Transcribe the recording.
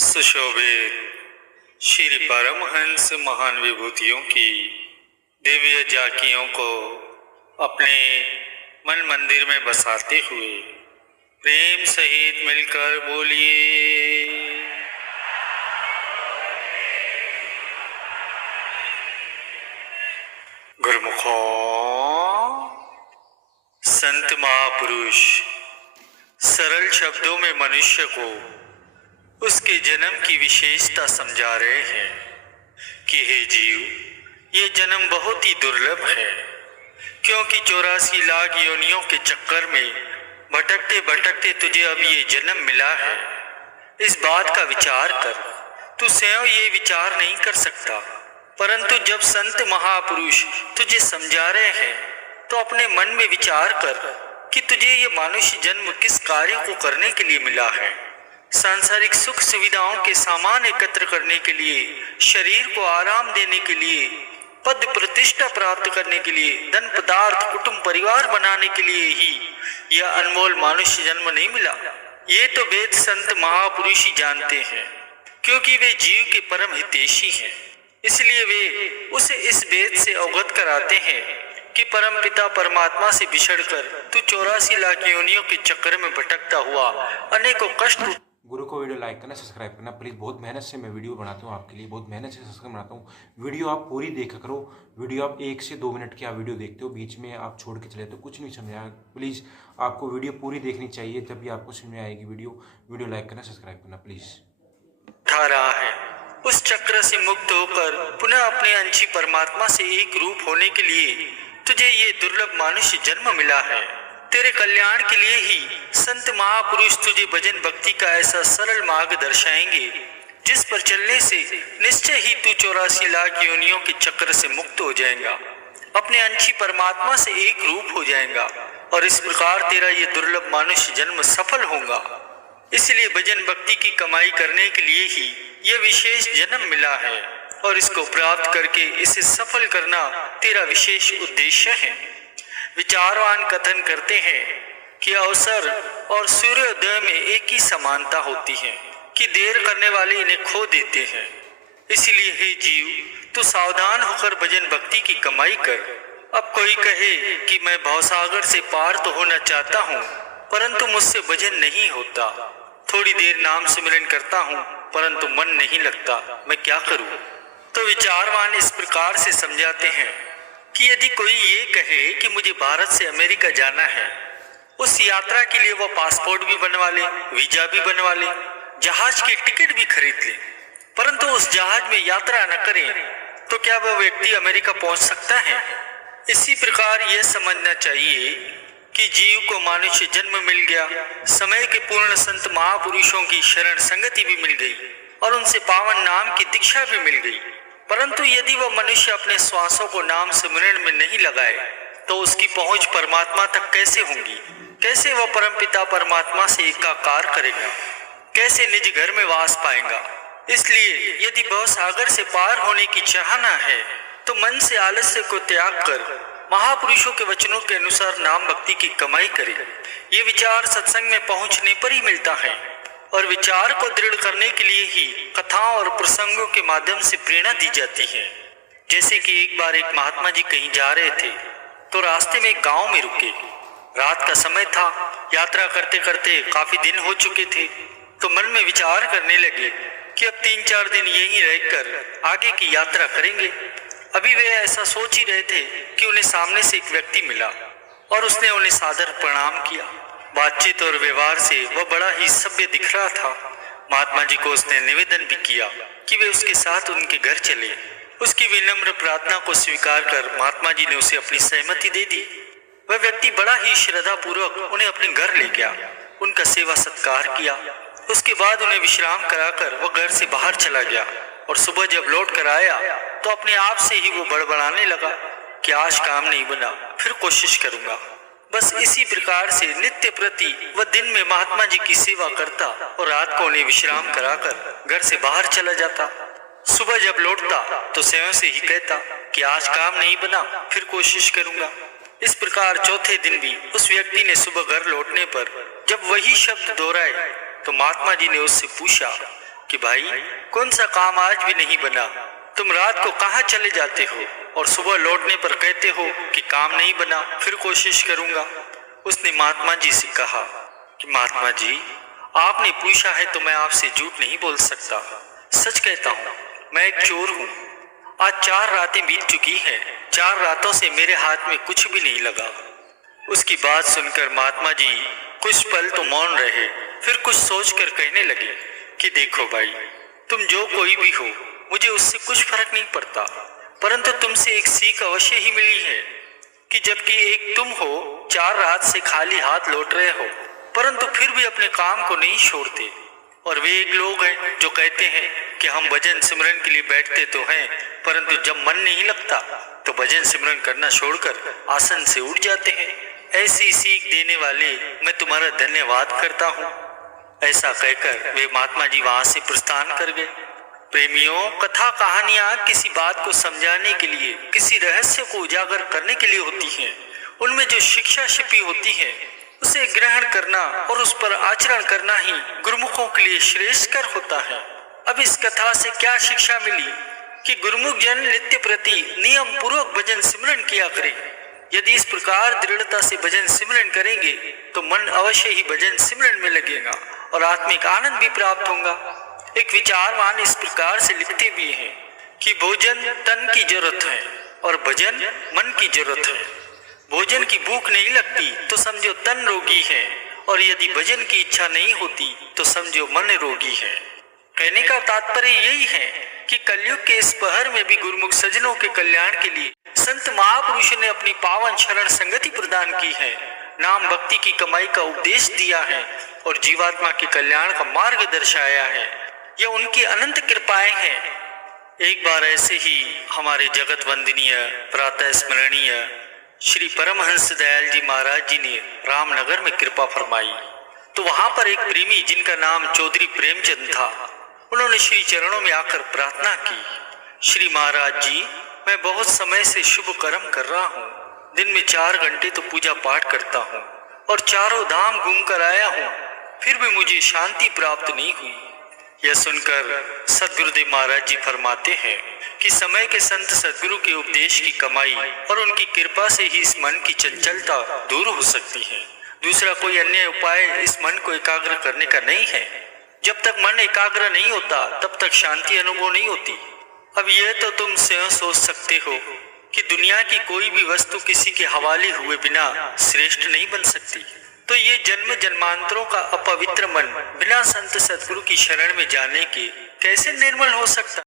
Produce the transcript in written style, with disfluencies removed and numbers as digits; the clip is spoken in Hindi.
सुशोभित श्री परमहंस महान विभूतियों की दिव्य झांकियों को अपने मन मंदिर में बसाते हुए प्रेम सहित मिलकर बोलिए। गुरुमुखों, संत महापुरुष सरल शब्दों में मनुष्य को उसके जन्म की विशेषता समझा रहे हैं कि हे जीव, ये जन्म बहुत ही दुर्लभ है, क्योंकि 84 लाख योनियों के चक्कर में भटकते भटकते तुझे अब ये जन्म मिला है। इस बात का विचार कर। तू स्वयं ये विचार नहीं कर सकता, परंतु जब संत महापुरुष तुझे समझा रहे हैं तो अपने मन में विचार कर कि तुझे ये मनुष्य जन्म किस कार्य को करने के लिए मिला है। सांसारिक सुख सुविधाओं के सामान एकत्र करने के लिए, शरीर को आराम देने के लिए, पद प्रतिष्ठा प्राप्त करने के लिए, धन पदार्थ कुटुंब परिवार बनाने के लिए ही यह अनमोल मनुष्य जन्म नहीं मिला। ये तो वेद संत महापुरुष ही जानते हैं, क्योंकि वे जीव के परम हितैषी हैं। इसलिए वे उसे इस वेद से अवगत कराते हैं कि परम पिता परमात्मा से बिछड़कर तू 84 लाख योनियों के चक्कर में भटकता हुआ अनेकों कष्ट। गुरु को वीडियो लाइक करना, सब्सक्राइब करना प्लीज़। बहुत मेहनत से मैं वीडियो बनाता हूँ आपके लिए, बहुत मेहनत से सब्सक्राइब बनाता हूँ। वीडियो आप पूरी देखा करो। वीडियो आप 1 से 2 मिनट की आप वीडियो देखते हो, बीच में आप छोड़ के चले तो कुछ नहीं समझ आया। प्लीज़ आपको वीडियो पूरी देखनी चाहिए, तभी आपको समझ में आएगी वीडियो लाइक करना, सब्सक्राइब करना प्लीज़। उठा रहा है उस चक्र से मुक्त होकर पुनः अपने अंशी परमात्मा से एक रूप होने के लिए तुझे ये दुर्लभ मनुष्य जन्म मिला है। तेरे कल्याण के लिए ही संत महापुरुष तुझे भजन भक्ति का ऐसा सरल मार्ग दर्शाएंगे, जिस पर चलने से निश्चय ही तू 84 लाख योनियों के चक्र से मुक्त हो जाएगा, अपने अंशी परमात्मा से एक रूप हो जाएगा, और इस प्रकार तेरा ये दुर्लभ मनुष्य जन्म सफल होगा। इसलिए भजन भक्ति की कमाई करने के लिए ही यह विशेष जन्म मिला है, और इसको प्राप्त करके इसे सफल करना तेरा विशेष उद्देश्य है। विचारवान कथन करते हैं कि अवसर और सूर्योदय में एक ही समानता होती है कि देर करने वाले इन्हें खो देते हैं। इसलिए हे जीव, तू सावधान होकर भजन भक्ति की कमाई कर। अब कोई कहे कि मैं भवसागर से पार तो होना चाहता हूँ, परंतु मुझसे भजन नहीं होता। थोड़ी देर नाम सिमरन करता हूँ, परंतु मन नहीं लगता, मैं क्या करूँ? तो विचारवान इस प्रकार से समझाते हैं कि यदि कोई ये कहे कि मुझे भारत से अमेरिका जाना है, उस यात्रा के लिए वो पासपोर्ट भी बनवा ले, वीजा भी बनवा ले, जहाज की टिकट भी खरीद ले, परंतु उस जहाज में यात्रा न करे, तो क्या वह व्यक्ति अमेरिका पहुंच सकता है? इसी प्रकार यह समझना चाहिए कि जीव को मनुष्य जन्म मिल गया, समय के पूर्ण संत महापुरुषों की शरण संगति भी मिल गई और उनसे पावन नाम की दीक्षा भी मिल गई, परंतु यदि वह मनुष्य अपने श्वासों को नाम सिमरन में नहीं लगाए तो उसकी पहुंच परमात्मा तक कैसे होगी? कैसे वह परमपिता परमात्मा से एकाकार करेगा? कैसे निज घर में वास पाएगा? इसलिए यदि भवसागर से पार होने की चाहना है तो मन से आलस्य को त्याग कर महापुरुषों के वचनों के अनुसार नाम भक्ति की कमाई करे। ये विचार सत्संग में पहुंचने पर ही मिलता है, और विचार को दृढ़ करने के लिए ही कथाओं और प्रसंगों के माध्यम से प्रेरणा दी जाती है। जैसे कि एक बार एक महात्मा जी कहीं जा रहे थे तो रास्ते में एक गांव में रुके। रात का समय था, यात्रा करते करते काफी दिन हो चुके थे, तो मन में विचार करने लगे कि अब 3-4 दिन यहीं रहकर आगे की यात्रा करेंगे। अभी वे ऐसा सोच ही रहे थे कि उन्हें सामने से एक व्यक्ति मिला और उसने उन्हें सादर प्रणाम किया। बातचीत और व्यवहार से वह बड़ा ही सभ्य दिख रहा था। महात्मा जी को उसने निवेदन भी किया कि वे उसके साथ उनके घर चले। उसकी विनम्र प्रार्थना को स्वीकार कर महात्मा जी ने उसे अपनी सहमति दे दी। वह व्यक्ति बड़ा ही श्रद्धा पूर्वक उन्हें अपने घर ले गया, उनका सेवा सत्कार किया। उसके बाद उन्हें विश्राम कराकर वह घर से बाहर चला गया, और सुबह जब लौट कर आया तो अपने आप से ही वो बड़बड़ाने लगा कि आज काम नहीं बना, फिर कोशिश करूंगा। बस इसी प्रकार से नित्य प्रति वह दिन में महात्मा जी की सेवा करता और रात को उन्हें विश्राम कराकर घर से बाहर चला जाता। सुबह जब लौटता तो स्वयं से ही कहता कि आज काम नहीं बना, फिर कोशिश करूंगा। इस प्रकार चौथे दिन भी उस व्यक्ति ने सुबह घर लौटने पर जब वही शब्द दोहराए तो महात्मा जी ने उससे पूछा कि भाई कौन सा काम आज भी नहीं बना, तुम रात को कहाँ चले जाते हो और सुबह लौटने पर कहते हो कि काम नहीं बना, फिर कोशिश करूंगा। उसने महात्मा जी से कहा कि महात्मा जी, आपने पूछा है तो मैं आपसे झूठ नहीं बोल सकता, सच कहता हूँ, मैं एक चोर हूँ। आज 4 रातें बीत चुकी हैं, 4 रातों से मेरे हाथ में कुछ भी नहीं लगा। उसकी बात सुनकर महात्मा जी कुछ पल तो मौन रहे, फिर कुछ सोचकर कहने लगे कि देखो भाई, तुम जो कोई भी हो, मुझे उससे कुछ फर्क नहीं पड़ता, परंतु तुमसे एक सीख अवश्य ही मिली है कि जबकि एक तुम हो 4 रात से खाली हाथ लौट रहे हो, परंतु फिर भी अपने काम को नहीं छोड़ते। और वे एक लोग हैं जो कहते हैं कि हम भजन सिमरन के लिए बैठते तो हैं, परंतु जब मन नहीं लगता तो भजन सिमरन करना छोड़कर आसन से उठ जाते हैं। ऐसी सीख देने वाले मैं तुम्हारा धन्यवाद करता हूँ। ऐसा कहकर वे महात्मा जी वहां से प्रस्थान कर गए। प्रेमियों, कथा कहानियां किसी बात को समझाने के लिए, किसी रहस्य को उजागर करने के लिए होती हैं। उनमें जो शिक्षा छिपी होती है उसे ग्रहण करना और उस पर आचरण करना ही गुरुमुखों के लिए श्रेष्ठकर होता है। अब इस कथा से क्या शिक्षा मिली कि गुरुमुख जन नित्य प्रति नियम पूर्वक भजन सिमरन किया करें। यदि इस प्रकार दृढ़ता से भजन सिमरन करेंगे तो मन अवश्य ही भजन सिमरन में लगेगा और आत्मिक आनंद भी प्राप्त होगा। एक विचारवान इस प्रकार से लिखते भी हैं कि भोजन तन की जरूरत है और भजन मन की जरूरत है। भोजन की भूख नहीं लगती तो समझो तन रोगी है, और यदि भजन की इच्छा नहीं होती तो समझो मन रोगी है। कहने का तात्पर्य यही है कि कलयुग के इस पहर में भी गुरुमुख सज्जनों के कल्याण के लिए संत महापुरुषों ने अपनी पावन शरण संगति प्रदान की है, नाम भक्ति की कमाई का उपदेश दिया है और जीवात्मा के कल्याण का मार्ग दर्शाया है। यह उनकी अनंत कृपाएं हैं। एक बार ऐसे ही हमारे जगत वंदनीय प्रातः स्मरणीय श्री परमहंस दयाल जी महाराज जी ने रामनगर में कृपा फरमाई, तो वहां पर एक प्रेमी जिनका नाम चौधरी प्रेमचंद था, उन्होंने श्री चरणों में आकर प्रार्थना की, श्री महाराज जी, मैं बहुत समय से शुभ कर्म कर रहा हूँ, दिन में 4 घंटे तो पूजा पाठ करता हूँ और चारों धाम घूम कर आया हूँ, फिर भी मुझे शांति प्राप्त नहीं हुई। यह सुनकर सदगुरुदेव महाराज जी फरमाते हैं कि समय के संत सदगुरु के उपदेश की कमाई और उनकी कृपा से ही इस मन की चंचलता दूर हो सकती है। दूसरा कोई अन्य उपाय इस मन को एकाग्र करने का नहीं है। जब तक मन एकाग्र नहीं होता तब तक शांति अनुभव नहीं होती। अब यह तो तुम स्वयं सोच सकते हो कि दुनिया की कोई भी वस्तु किसी के हवाले हुए बिना श्रेष्ठ नहीं बन सकती, तो ये जन्म जन्मांतरों का अपवित्र मन बिना संत सदगुरु की शरण में जाने के कैसे निर्मल हो सकता।